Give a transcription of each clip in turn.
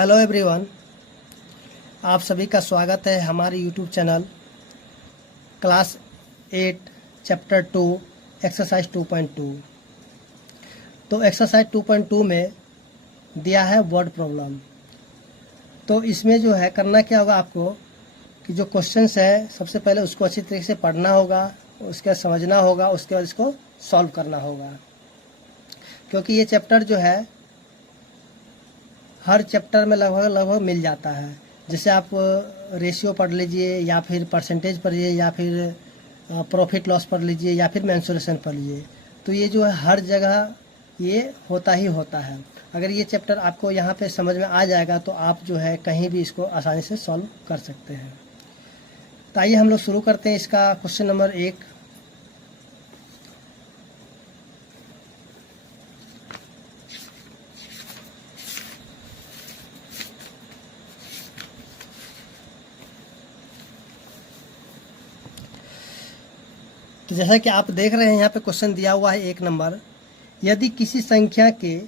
Hello everyone, आप सभी का स्वागत है हमारे YouTube channel class 8 chapter 2 exercise 2.2। तो एक्सरसाइज 2.2 में दिया है वर्ड प्रॉब्लम। तो इसमें जो है करना क्या होगा आपको कि जो क्वेश्चंस है सबसे पहले उसको अच्छी तरीके से पढ़ना होगा, उसके बाद समझना होगा, उसके बाद इसको सॉल्व करना होगा। क्योंकि ये चैप्टर जो है हर चैप्टर में लगभग मिल जाता है। जैसे आप रेशियो पढ़ लीजिए या फिर परसेंटेज पढ़िए या फिर प्रॉफिट लॉस पढ़ लीजिए या फिर मेंसुरेशन पढ़ लीजिए, तो ये जो है हर जगह ये होता ही होता है। अगर ये चैप्टर आपको यहाँ पे समझ में आ जाएगा तो आप जो है कहीं भी इसको आसानी से सॉल्व कर सकते हैं। तो आइए हम लोग शुरू करते हैं इसका क्वेश्चन नंबर 1। तो जैसा कि आप देख रहे हैं यहाँ पे क्वेश्चन दिया हुआ है 1 नंबर। यदि किसी संख्या के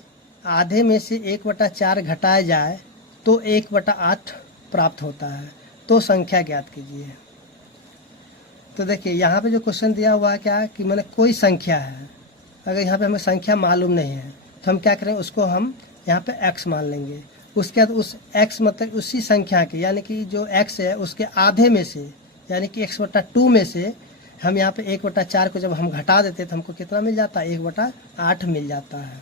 आधे में से 1/4 घटाया जाए तो 1/8 प्राप्त होता है, तो संख्या ज्ञात कीजिए। तो देखिए यहाँ पे जो क्वेश्चन दिया हुआ है क्या कि मैंने कोई संख्या है, अगर यहाँ पे हमें संख्या मालूम नहीं है तो हम क्या करेंगे, उसको हम यहाँ पे x मान लेंगे। उसके बाद उस x मतलब उसी संख्या के यानी कि जो x है उसके आधे में से यानी कि x/2 में से हम यहाँ पे 1/4 को जब हम घटा देते तो हमको कितना मिल जाता है, 1/8 मिल जाता है।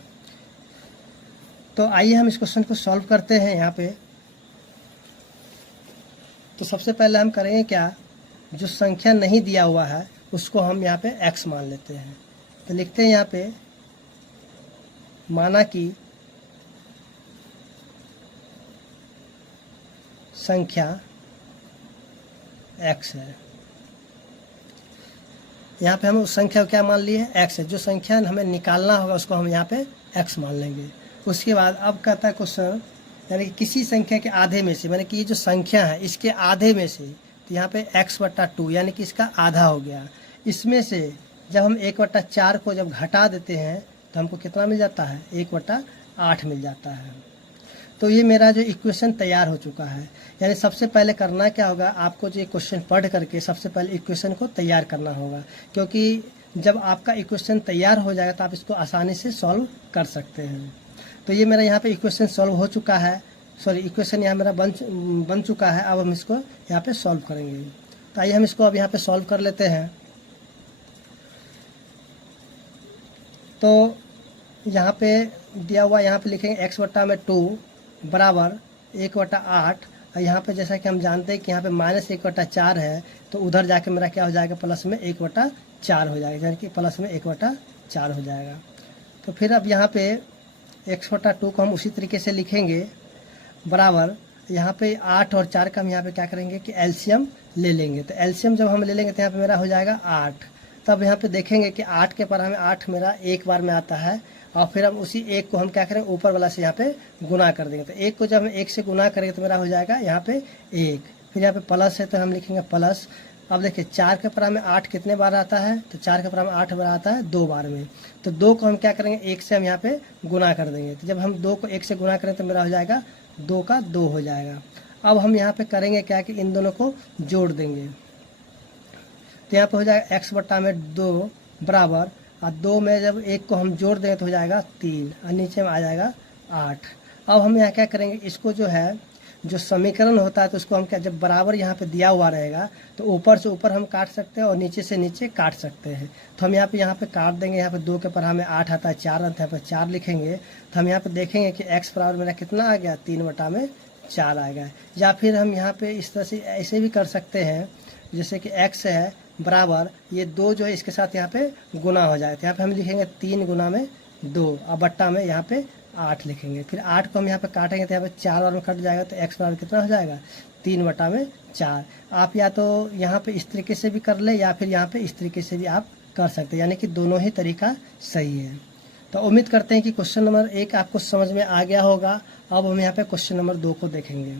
तो आइए हम इस क्वेश्चन को सॉल्व करते हैं यहाँ पे। तो सबसे पहले हम करेंगे क्या, जो संख्या नहीं दिया हुआ है उसको हम यहाँ पे x मान लेते हैं। तो लिखते हैं यहाँ पे, माना कि संख्या x है। यहाँ पे हम उस संख्या को क्या मान लिए है, x है। जो संख्या हमें निकालना होगा उसको हम यहाँ पे x मान लेंगे। उसके बाद अब कहता है क्वेश्चन, यानी कि किसी संख्या के आधे में से, माने कि ये जो संख्या है इसके आधे में से, तो यहाँ पे x/2 यानी कि इसका आधा हो गया। इसमें से जब हम 1/4 को जब घटा देते हैं तो हमको कितना मिल जाता है, 1/8 मिल जाता है। तो ये मेरा जो इक्वेशन तैयार हो चुका है। यानी सबसे पहले करना क्या होगा, आपको जो क्वेश्चन पढ़ करके सबसे पहले इक्वेशन को तैयार करना होगा। क्योंकि जब आपका इक्वेशन तैयार हो जाएगा तो आप इसको आसानी से सॉल्व कर सकते हैं। तो ये मेरा यहाँ पे इक्वेशन सॉल्व हो चुका है, इक्वेशन यहाँ मेरा बन चुका है। अब हम इसको यहाँ पे सॉल्व करेंगे। तो आइए हम इसको अब यहाँ पे सॉल्व कर लेते हैं। तो यहाँ पे दिया हुआ, यहाँ पे लिखेंगे x/2 बराबर 1/8। और यहाँ पे जैसा कि हम जानते हैं कि यहाँ पे -1/4 है, तो उधर जाके मेरा क्या हो जाएगा, प्लस में 1/4 हो जाएगा, यानी कि प्लस में 1/4 हो जाएगा। तो फिर अब यहाँ पे x/2 को हम उसी तरीके से लिखेंगे बराबर, यहाँ पे 8 और 4 का हम यहाँ पे क्या करेंगे कि एलसीएम ले लेंगे। तो एलसीएम जब हम ले लेंगे तो यहाँ पे मेरा हो जाएगा 8। तब यहाँ पे देखेंगे कि 8 के पर हमें 8 मेरा एक बार में आता है, और फिर हम उसी 1 को हम क्या करेंगे, ऊपर वाला से यहाँ पे गुना कर देंगे। तो 1 को जब हम 1 से गुना करेंगे तो मेरा हो जाएगा यहाँ पे 1। फिर यहाँ पे प्लस है तो हम लिखेंगे प्लस। अब देखिए 4 के पर हमें 8 कितने बार आता है, तो 4 के पर हमें 8 बार आता है 2 बार में। तो 2 को हम क्या करेंगे, 1 से हम यहाँ पे गुना कर देंगे। तो जब हम 2 को 1 से गुना करें तो मेरा हो जाएगा 2 का 2 हो जाएगा। अब हम यहाँ पे करेंगे क्या कि इन दोनों को जोड़ देंगे। तो यहाँ पे हो जाएगा x/2 बराबर, और 2 में जब 1 को हम जोड़ देंगे तो हो जाएगा 3, और नीचे में आ जाएगा 8। अब हम यहाँ क्या करेंगे, इसको जो है जो समीकरण होता है तो उसको हम क्या, जब बराबर यहाँ पे दिया हुआ रहेगा तो ऊपर से ऊपर हम काट सकते हैं और नीचे से नीचे काट सकते हैं। तो हम यहाँ पे काट देंगे। यहाँ पे 2 के पर हमें 8 आता है, 4 आता है, यहाँ पर 4 लिखेंगे। तो हम यहाँ पे देखेंगे कि x बराबर मेरा कितना आ गया, 3/4 आ गया। या फिर हम यहाँ पे इस तरह से ऐसे भी कर सकते हैं, जैसे कि x है बराबर, ये 2 जो है इसके साथ यहाँ पे गुना हो जाए। तो यहाँ पे हम लिखेंगे 3 गुना में 2 और बट्टा में यहाँ पे 8 लिखेंगे। फिर 8 को हम यहाँ पे काटेंगे तो यहाँ पे 4 बार में कट जाएगा, तो x बराबर कितना हो जाएगा, 3/4। आप या तो यहाँ पे इस तरीके से भी कर ले या फिर यहाँ पे इस तरीके से भी आप कर सकते हैं, यानी कि दोनों ही तरीका सही है। तो उम्मीद करते हैं कि क्वेश्चन नंबर 1 आपको समझ में आ गया होगा। अब हम यहाँ पे क्वेश्चन नंबर 2 को देखेंगे।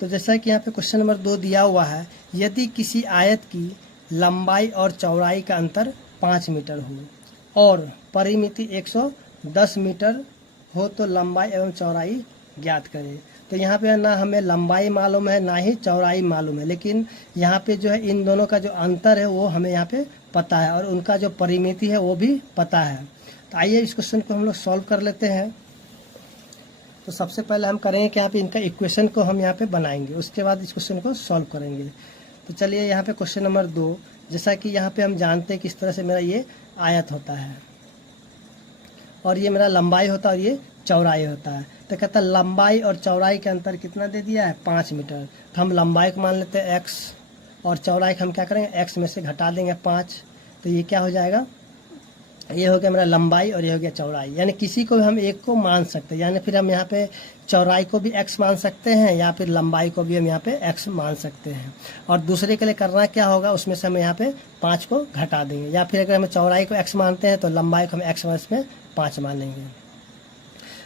तो जैसा कि यहाँ पे क्वेश्चन नंबर 2 दिया हुआ है, यदि किसी आयत की लंबाई और चौड़ाई का अंतर 5 मीटर हो और परिमिति 10 मीटर हो तो लंबाई एवं चौड़ाई ज्ञात करें। तो यहाँ पे ना हमें लंबाई मालूम है ना ही चौड़ाई मालूम है, लेकिन यहाँ पे जो है इन दोनों का जो अंतर है वो हमें यहाँ पे पता है और उनका जो परिमिति है वो भी पता है। तो आइए इस क्वेश्चन को हम लोग सॉल्व कर लेते हैं। तो सबसे पहले हम करेंगे कि यहाँ पे इनका इक्वेशन को हम यहाँ पे बनाएंगे, उसके बाद इस क्वेश्चन को सॉल्व करेंगे। तो चलिए यहाँ पे क्वेश्चन नंबर 2, जैसा कि यहाँ पे हम जानते हैं किस तरह से मेरा ये आयत होता है और ये मेरा लंबाई होता है और ये चौड़ाई होता है। तो कहता है लंबाई और चौड़ाई के अंतर कितना दे दिया है, 5 मीटर। तो हम लंबाई को मान लेते हैं x और चौड़ाई को हम क्या करेंगे, x में से घटा देंगे 5। तो ये क्या हो जाएगा, ये हो गया मेरा लंबाई और ये हो गया चौड़ाई। यानी किसी को भी हम एक को मान सकते हैं, यानी फिर हम यहाँ पे चौड़ाई को भी x मान सकते हैं या फिर लंबाई को भी हम यहाँ पे x मान सकते हैं। और दूसरे के लिए करना क्या होगा, उसमें से हम यहाँ पे 5 को घटा देंगे, या फिर अगर हम चौड़ाई को x मानते हैं तो लंबाई को हम x और इसमें 5 मानेंगे।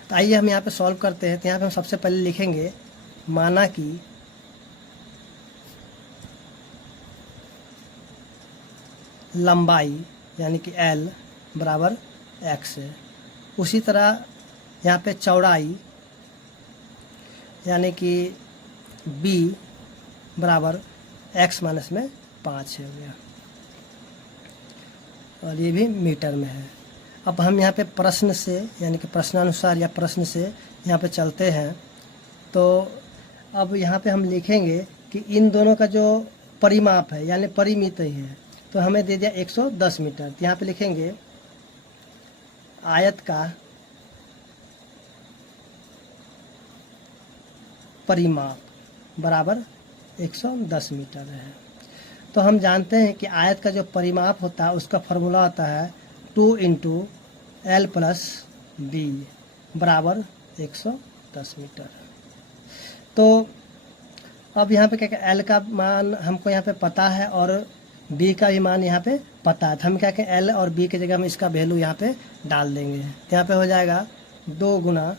तो आइए हम यहाँ पे सॉल्व करते हैं। तो यहाँ पे हम सबसे पहले लिखेंगे माना कि लंबाई यानी कि L बराबर x है, उसी तरह यहाँ पे चौड़ाई यानी कि B बराबर x माइनस में 5 हो गया और ये भी मीटर में है। अब हम यहाँ पे प्रश्न से यानी कि प्रश्नानुसार या प्रश्न से यहाँ पे चलते हैं। तो अब यहाँ पे हम लिखेंगे कि इन दोनों का जो परिमाप है यानी परिमिति है, तो हमें दे दिया 110 मीटर। तो यहाँ पे लिखेंगे आयत का परिमाप बराबर 110 मीटर है। तो हम जानते हैं कि आयत का जो परिमाप होता है उसका फॉर्मूला होता है 2 × L + B बराबर 110 मीटर। तो अब यहाँ पे क्या L का मान हमको यहाँ पे पता है और B का भी मान यहाँ पे पता है। तो हम क्या कहें L और B की जगह हम इसका वैल्यू यहाँ पे डाल देंगे। तो यहाँ पे हो जाएगा 2 गुना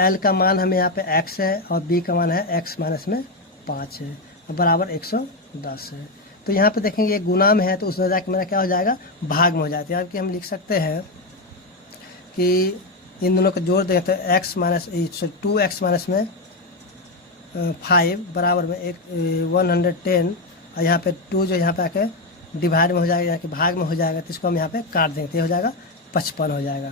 L का मान हमें यहाँ पे x है और B का मान है x माइनस में 5 है बराबर 110 है। तो यहाँ पे देखेंगे ये गुना में है तो उसमें जाके मेरा क्या हो जाएगा, भाग में हो जाता है। यानी कि हम लिख सकते हैं कि इन दोनों को जोड़ देंगे तो x माइनस 2x माइनस में 5 बराबर में 110 और यहाँ पे 2 जो यहाँ पे आके डिवाइड में हो जाएगा, यहाँ कि भाग में हो जाएगा, तो इसको हम यहाँ पे काट देंगे तो ये हो जाएगा 55 हो जाएगा।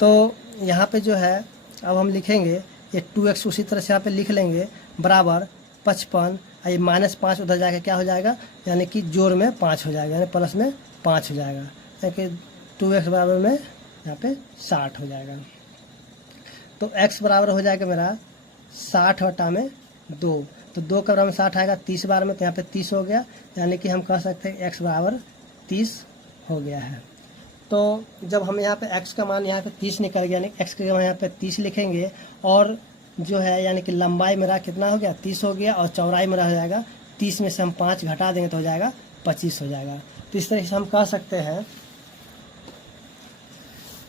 तो यहाँ पे जो है अब हम लिखेंगे ये 2x उसी तरह से यहाँ पे लिख लेंगे बराबर 55 और ये -5 उधर जाके क्या हो जाएगा, यानी कि जोड़ में 5 हो जाएगा, यानी प्लस में 5 हो जाएगा, यानी कि 2x बराबर में यहाँ पे 60 हो जाएगा। तो x बराबर हो जाएगा मेरा 60 बटा में 2, तो 2 का बराबर में 60 आएगा 30 बार में, तो यहाँ पे 30 हो गया, यानी कि हम कह सकते हैं x बराबर 30 हो गया है। तो जब हम यहाँ पे x का मान यहाँ पे 30 निकल गया, यानी x के मान यहाँ पे 30 लिखेंगे और जो है यानी कि लंबाई मेरा कितना हो गया 30 हो गया और चौड़ाई मेरा हो जाएगा 30 में से हम 5 घटा देंगे तो हो जाएगा 25 हो जाएगा। तो इस तरह से हम कह सकते हैं,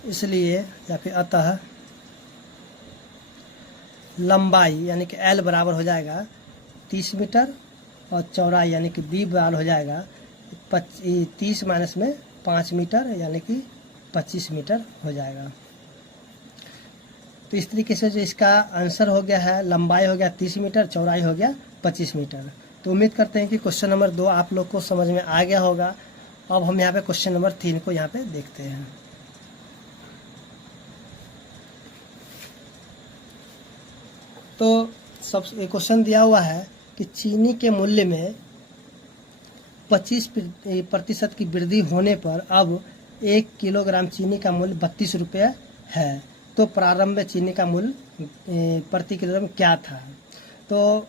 इसलिए या फिर अतः लंबाई यानी कि L बराबर हो जाएगा 30 मीटर और चौड़ाई यानी कि B बराबर हो जाएगा 30 माइनस में 5 मीटर यानी कि 25 मीटर हो जाएगा। तो इस तरीके से जो इसका आंसर हो गया है, लंबाई हो गया 30 मीटर, चौड़ाई हो गया 25 मीटर। तो उम्मीद करते हैं कि क्वेश्चन नंबर 2 आप लोग को समझ में आ गया होगा। अब हम यहाँ पे क्वेश्चन नंबर 3 को यहाँ पे देखते हैं। तो सब क्वेश्चन दिया हुआ है कि चीनी के मूल्य में 25% की वृद्धि होने पर अब 1 किलोग्राम चीनी का मूल्य 32 रुपये है, तो प्रारंभ में चीनी का मूल्य प्रति किलोग्राम क्या था। तो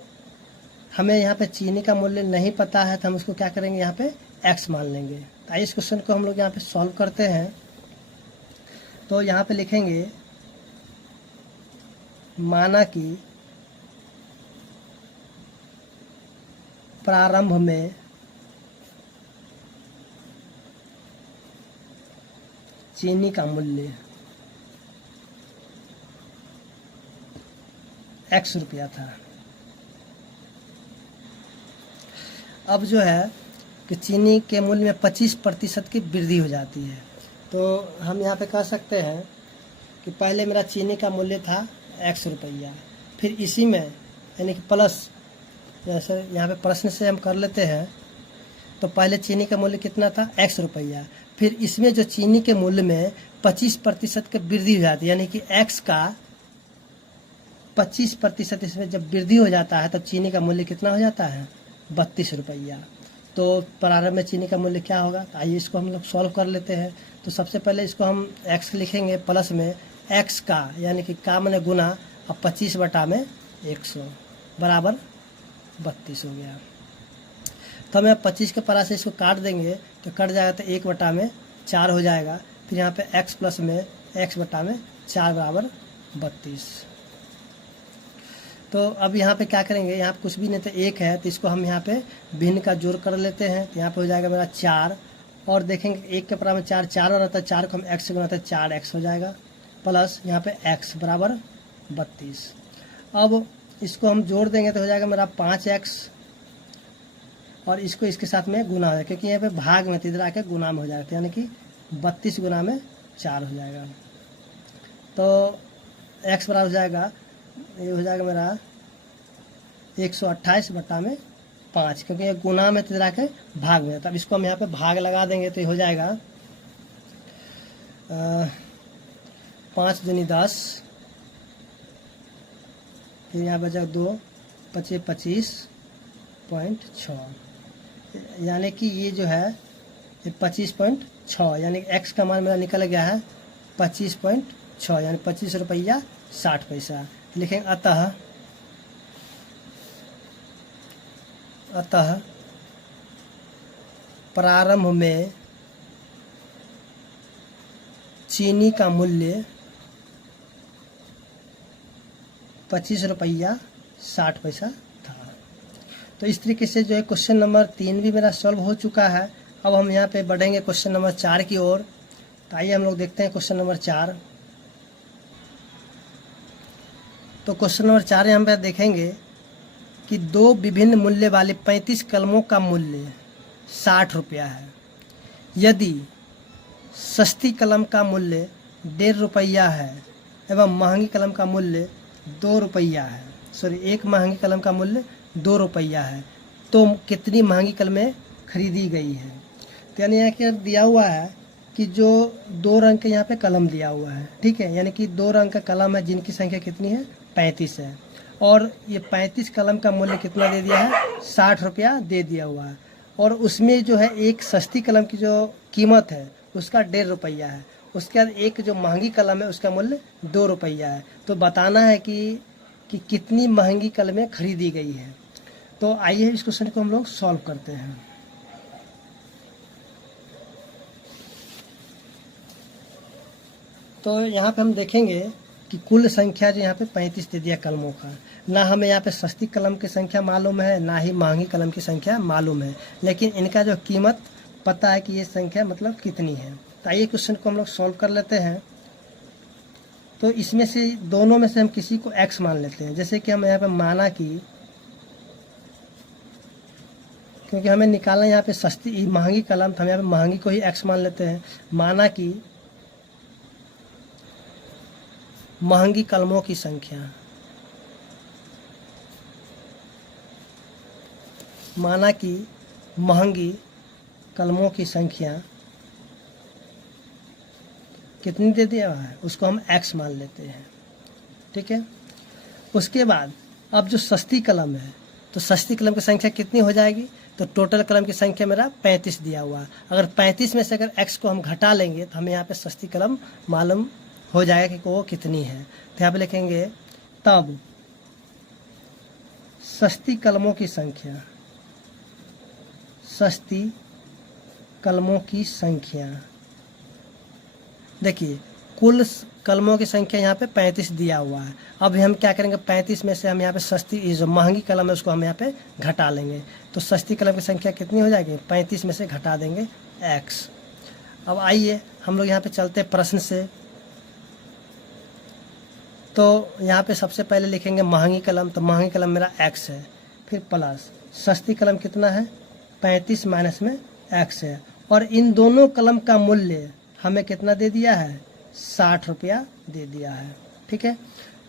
हमें यहाँ पे चीनी का मूल्य नहीं पता है, तो हम इसको क्या करेंगे, यहाँ पे x मान लेंगे। तो आइए इस क्वेश्चन को हम लोग यहाँ पे सॉल्व करते हैं। तो यहाँ पे लिखेंगे माना कि प्रारंभ में चीनी का मूल्य x रुपया था। अब जो है कि चीनी के मूल्य में 25% की वृद्धि हो जाती है, तो हम यहाँ पे कह सकते हैं कि पहले मेरा चीनी का मूल्य था x रुपया, फिर इसी में यानी कि प्लस, जैसे यहाँ पे प्रश्न से हम कर लेते हैं, तो पहले चीनी का मूल्य कितना था x रुपया, फिर इसमें जो चीनी के मूल्य में 25% की वृद्धि हो जाती है, यानी कि x का 25% इसमें जब वृद्धि हो जाता है तब चीनी का मूल्य कितना हो जाता है 32 रुपया। तो प्रारंभ में चीनी का मूल्य क्या होगा, आइए इसको हम लोग सॉल्व कर लेते हैं। तो सबसे पहले इसको हम x लिखेंगे प्लस में x का, यानी कि का मैंने गुना, अब 25 बटा में 100 बराबर 32 हो गया। तो हमें 25 के परा से इसको काट देंगे तो कट जाएगा, तो 1 बटा में 4 हो जाएगा। फिर यहाँ पे x प्लस में x बटा में 4 बराबर 32। तो अब यहाँ पे क्या करेंगे, यहाँ पे कुछ भी नहीं तो 1 है, तो इसको हम यहाँ पे भिन्न का जोड़ कर लेते हैं। तो यहाँ पे हो जाएगा मेरा 4, और देखेंगे 1 के बराबर में 4 4 और रहता है, 4 को हम x से गुना, 4x हो जाएगा, प्लस यहाँ पे x बराबर 32। अब इसको हम जोड़ देंगे तो हो जाएगा मेरा 5x, और इसको इसके साथ में गुना हो जाएगा, क्योंकि यहाँ पे भाग में इधर आके गुना में हो जाएगा, यानी कि 32 गुना में 4 हो जाएगा। तो x बराबर हो जाएगा, ये हो जाएगा मेरा 128 बटा में 5, क्योंकि ये गुना में इधर आके भाग में। तब इसको हम यहाँ पे भाग लगा देंगे तो ये हो जाएगा 5 दूनी 10, फिर यहाँ बचा 2 25 25.6, यानी कि ये जो है ये 25.6, यानी x का मान मेरा निकल गया है 25.6, यानी 25 रुपया 60 पैसा लिखेंगे। अतः प्रारंभ में चीनी का मूल्य 25 रुपया 60 पैसा था। तो इस तरीके से जो है क्वेश्चन नंबर 3 भी मेरा सॉल्व हो चुका है। अब हम यहाँ पे बढ़ेंगे क्वेश्चन नंबर 4 की ओर। तो आइए हम लोग देखते हैं क्वेश्चन नंबर 4। तो क्वेश्चन नंबर 4 यहाँ पे देखेंगे कि 2 विभिन्न मूल्य वाले 35 कलमों का मूल्य 60 रुपया है। यदि सस्ती कलम का मूल्य 1.5 रुपया है एवं महंगी कलम का मूल्य 2 रुपया है, एक महंगी कलम का मूल्य 2 रुपया है, तो कितनी महंगी कलमें खरीदी गई है। तो यानी यहाँ क्या दिया हुआ है कि जो 2 रंग के यहाँ पे कलम दिया हुआ है, ठीक है, यानी कि 2 रंग का कलम है जिनकी संख्या कितनी है 35 है, और ये 35 कलम का मूल्य कितना दे दिया है 60 रुपया दे दिया हुआ है, और उसमें जो है एक सस्ती कलम की जो कीमत है उसका 1.5 रुपया है, उसके बाद एक जो महंगी कलम है उसका मूल्य 2 रुपया है। तो बताना है कि कितनी महंगी कलमें खरीदी गई है। तो आइए इस क्वेश्चन को हम लोग सॉल्व करते हैं। तो यहाँ पे हम देखेंगे कि कुल संख्या जो यहाँ पे 35 दे दिया कलमों का, ना हमें यहाँ पे सस्ती कलम की संख्या मालूम है ना ही महंगी कलम की संख्या मालूम है, लेकिन इनका जो कीमत पता है कि ये संख्या मतलब कितनी है। तो आइए क्वेश्चन को हम लोग सॉल्व कर लेते हैं। तो इसमें से दोनों में से हम किसी को x मान लेते हैं। जैसे कि हम यहाँ पे माना कि, क्योंकि हमें निकालना यहाँ पे सस्ती महंगी कलम, तो हम यहाँ पे महंगी को ही x मान लेते हैं। माना कि महंगी कलमों की संख्या, माना कि महंगी कलमों की संख्या कितनी दे दिया है उसको हम x मान लेते हैं, ठीक है। उसके बाद अब जो सस्ती कलम है, तो सस्ती कलम की संख्या कितनी हो जाएगी, तो टोटल कलम की संख्या मेरा 35 दिया हुआ है। अगर 35 में से अगर x को हम घटा लेंगे तो हमें यहाँ पे सस्ती कलम मालूम हो जाएगा कि वो कितनी है। तो यहाँ पे लिखेंगे तब सस्ती कलमों की संख्या, सस्ती कलमों की संख्या, देखिए कुल कलमों की संख्या यहाँ पे 35 दिया हुआ है। अब हम क्या करेंगे, 35 में से हम यहाँ पे सस्ती जो महंगी कलम है उसको हम यहाँ पे घटा लेंगे। तो सस्ती कलम की संख्या कितनी हो जाएगी, 35 में से घटा देंगे x। अब आइए हम लोग यहाँ पे चलते हैं प्रश्न से। तो यहाँ पे सबसे पहले लिखेंगे महंगी कलम, तो महंगी कलम मेरा x है, फिर प्लस सस्ती कलम कितना है 35 माइनस में x है, और इन दोनों कलम का मूल्य हमें कितना दे दिया है, 60 रुपया दे दिया है। ठीक है,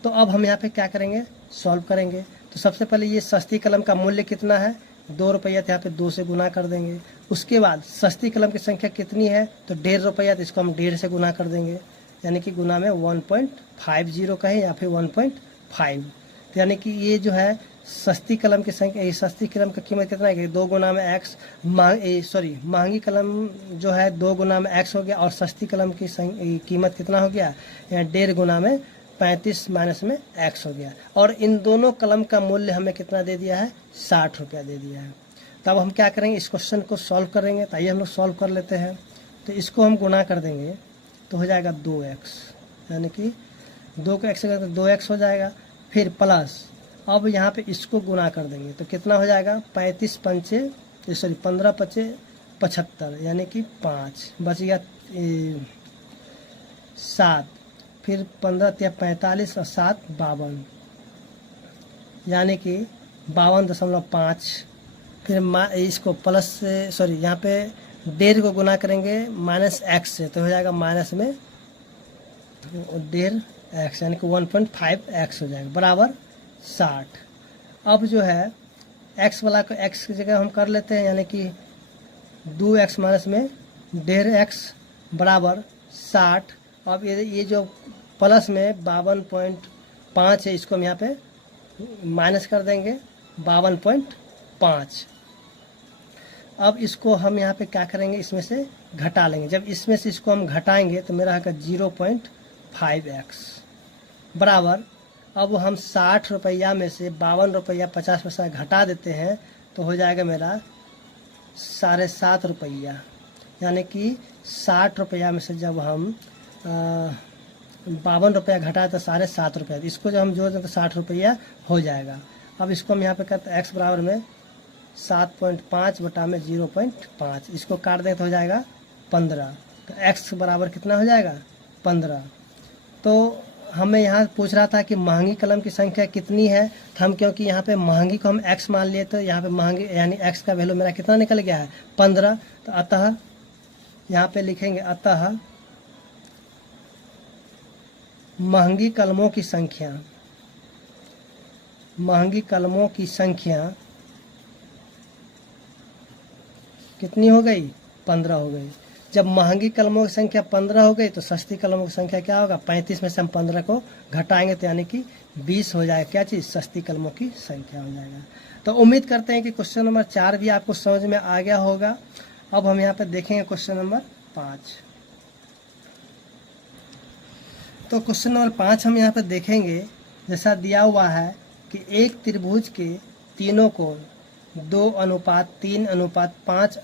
तो अब हम यहाँ पे क्या करेंगे, सॉल्व करेंगे। तो सबसे पहले ये सस्ती कलम का मूल्य कितना है, 2 रुपया, तो यहाँ पे 2 से गुना कर देंगे। उसके बाद सस्ती कलम की संख्या कितनी है, तो 1.5 रुपया, तो इसको हम 1.5 से गुना कर देंगे, यानी कि गुना में 1.50 कहें या फिर 1.5। तो यानी कि ये जो है सस्ती कलम की संख्या, ये सस्ती कलम का कीमत कितना है, 2 गुना में एक्स, महंगी कलम जो है 2 गुना में एक्स हो गया, और सस्ती कलम की कीमत कितना हो गया, 1.5 गुना में 35 माइनस में एक्स हो गया। और इन दोनों कलम का मूल्य हमें कितना दे दिया है, 60 रुपया दे दिया है। तब हम क्या करेंगे, इस क्वेश्चन को सॉल्व करेंगे। तो आइए हम लोग सॉल्व कर लेते हैं। तो इसको हम गुना कर देंगे तो हो जाएगा 2x, यानी कि 2 को x से करते 2x हो जाएगा। फिर प्लस, अब यहाँ पे इसको गुना कर देंगे तो कितना हो जाएगा, 15 पचे 75, यानी कि 5 बच गया 7, फिर 15 या 45 और 7 52, यानी कि 52.5। फिर इसको प्लस से यहाँ पे 1.5 को गुना करेंगे माइनस एक्स से, तो हो जाएगा माइनस में 1.5 एक्स, यानी कि 1.5 एक्स हो जाएगा बराबर 60। अब जो है एक्स वाला को एक्स की जगह हम कर लेते हैं, यानी कि 2x माइनस में 1.5 एक्स बराबर 60। अब ये जो प्लस में 52.5 है, इसको हम यहाँ पे माइनस कर देंगे 52.5। अब इसको हम यहाँ पे क्या करेंगे, इसमें से घटा लेंगे। जब इसमें से इसको हम घटाएंगे तो मेरा होगा 0.5x बराबर, अब हम 60 रुपया में से 52 रुपया 50 पैसा घटा देते हैं तो हो जाएगा मेरा 7.5 रुपया, यानी कि 60 रुपया में से जब हम 52 रुपया घटाए तो 7.5 रुपया, इसको जब हम जोड़ दें तो 60 रुपया हो जाएगा। अब इसको हम यहाँ पे करते हैं x बराबर में 7.5 बटा में 0.5, इसको काट दें तो हो जाएगा 15। तो x बराबर कितना हो जाएगा, 15। तो हमें यहाँ पूछ रहा था कि महंगी कलम की संख्या कितनी है, तो हम क्योंकि यहाँ पे महंगी को हम x मान लिए तो यहाँ पे महंगी यानी x का वैल्यू मेरा कितना निकल गया है, 15। तो अतः यहाँ पे लिखेंगे, अतः महंगी कलमों की संख्या, महंगी कलमों की संख्या कितनी हो गई, 15 हो गई। जब महंगी कलमों की संख्या 15 हो गई तो सस्ती कलमों की संख्या क्या होगा, 35 में से हम 15 को घटाएंगे तो यानी कि 20 हो जाएगा, क्या चीज़, सस्ती कलमों की संख्या हो जाएगा। तो उम्मीद करते हैं कि क्वेश्चन नंबर 4 भी आपको समझ में आ गया होगा। अब हम यहाँ पे देखेंगे क्वेश्चन नंबर 5। तो क्वेश्चन नंबर 5 हम यहाँ पे देखेंगे, जैसा दिया हुआ है कि एक त्रिभुज के तीनों कोण 2:3:5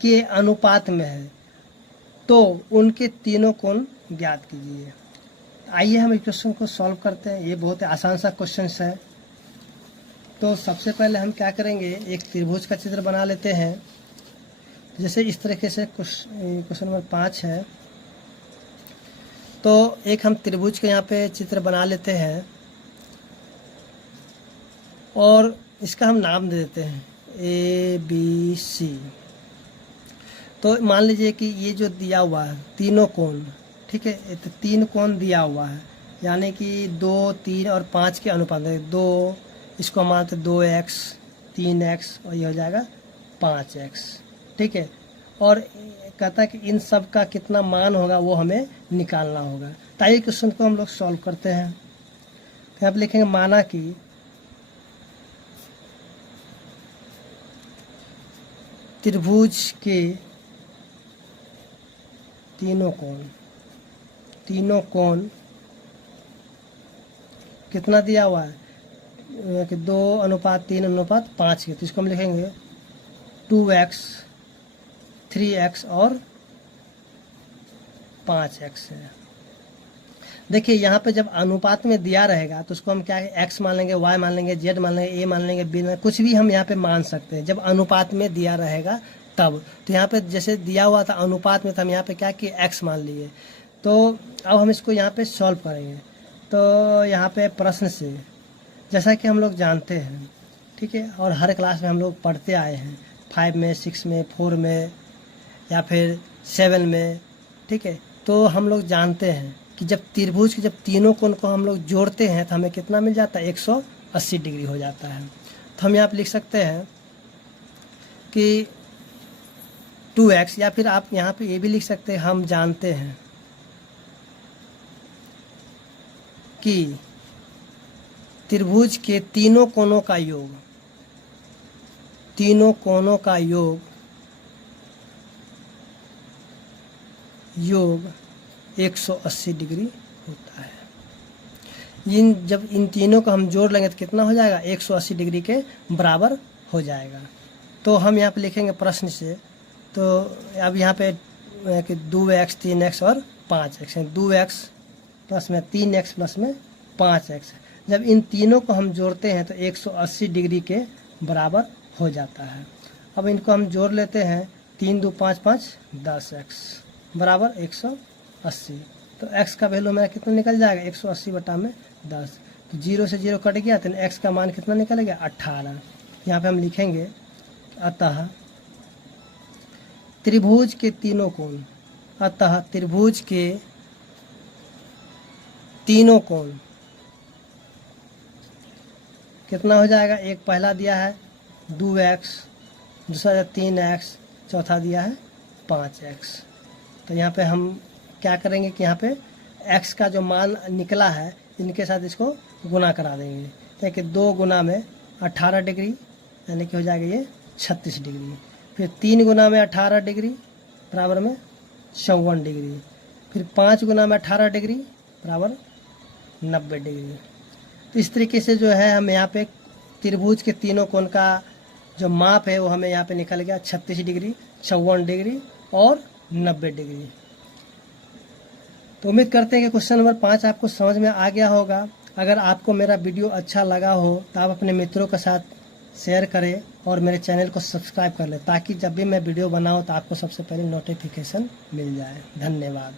के अनुपात में है, तो उनके तीनों कोण ज्ञात कीजिए। आइए हम इस क्वेश्चन को सॉल्व करते हैं। ये बहुत आसान सा क्वेश्चन है। तो सबसे पहले हम क्या करेंगे, एक त्रिभुज का चित्र बना लेते हैं। जैसे इस तरीके से क्वेश्चन नंबर 5 है, तो एक हम त्रिभुज के यहाँ पे चित्र बना लेते हैं और इसका हम नाम दे देते हैं ABC। तो मान लीजिए कि ये जो दिया हुआ है तीनों कोण, ठीक है, तो 3 कोण दिया हुआ है, यानी कि 2, 3 और 5 के अनुपात है। 2, इसको हम मानते 2x, 3x और ये हो जाएगा 5x, ठीक है। और कहता है कि इन सब का कितना मान होगा वो हमें निकालना होगा। तो आइए क्वेश्चन को हम लोग सॉल्व करते हैं। तो यहाँ पर लिखेंगे, माना कि त्रिभुज के तीनों कोण कितना दिया हुआ है कि 2:3:5 के, तो इसको हम लिखेंगे 2x, 3x और 5x है। देखिए यहाँ पे जब अनुपात में दिया रहेगा तो उसको हम क्या है, x मान लेंगे, y मान लेंगे, z मान लेंगे, a मान लेंगे, b मान, कुछ भी हम यहाँ पे मान सकते हैं जब अनुपात में दिया रहेगा तब। तो यहाँ पे जैसे दिया हुआ था अनुपात में, तो हम यहाँ पे क्या किए, x मान लिए। तो अब हम इसको यहाँ पे सॉल्व करेंगे। तो यहाँ पे प्रश्न से, जैसा कि हम लोग जानते हैं, ठीक है, और हर क्लास में हम लोग पढ़ते आए हैं, 5 में, 6 में, 4 में या फिर 7 में, ठीक है। तो हम लोग जानते हैं कि जब त्रिभुज के जब तीनों कोण को हम लोग जोड़ते हैं तो हमें कितना मिल जाता है, 180 डिग्री हो जाता है। तो हम यहाँ पे लिख सकते हैं कि 2x, या फिर आप यहाँ पे ये भी लिख सकते हैं, हम जानते हैं कि त्रिभुज के तीनों कोणों का योग, तीनों कोणों का योग 180 डिग्री होता है। जब इन तीनों को हम जोड़ लेंगे तो कितना हो जाएगा, 180 डिग्री के बराबर हो जाएगा। तो हम यहाँ पे लिखेंगे प्रश्न से, तो अब यहाँ पे कि 2x 3x और 5x है, 2x प्लस में 3x प्लस में 5x। जब इन तीनों को हम जोड़ते हैं तो 180 डिग्री के बराबर हो जाता है। अब इनको हम जोड़ लेते हैं, 3 2 5 5 10x बराबर 180। तो x का वैल्यू मेरा कितना निकल जाएगा, 180 बटा में 10। तो 0 से 0 कट गया तो x का मान कितना निकल गया, 18। यहाँ पे हम लिखेंगे अतः त्रिभुज के तीनों कोण, अतः त्रिभुज के तीनों कोण कितना हो जाएगा, एक पहला दिया है 2x, दूसरा 3x, चौथा दिया है 5x। तो यहाँ पे हम क्या करेंगे कि यहाँ पे x का जो मान निकला है इनके साथ इसको गुना करा देंगे, यानी 2 गुना में 18 डिग्री, यानी कि हो जाएगा ये 36 डिग्री। फिर 3 गुना में 18 डिग्री बराबर में 54 डिग्री। फिर 5 गुना में 18 डिग्री बराबर 90 डिग्री। तो इस तरीके से जो है हम यहाँ पे त्रिभुज के तीनों कोण का जो माप है वो हमें यहाँ पे निकल गया, 36 डिग्री, 54 डिग्री और 90 डिग्री। तो उम्मीद करते हैं कि क्वेश्चन नंबर 5 आपको समझ में आ गया होगा। अगर आपको मेरा वीडियो अच्छा लगा हो तो आप अपने मित्रों के साथ शेयर करें और मेरे चैनल को सब्सक्राइब कर लें, ताकि जब भी मैं वीडियो बनाऊं तो आपको सबसे पहले नोटिफिकेशन मिल जाए। धन्यवाद।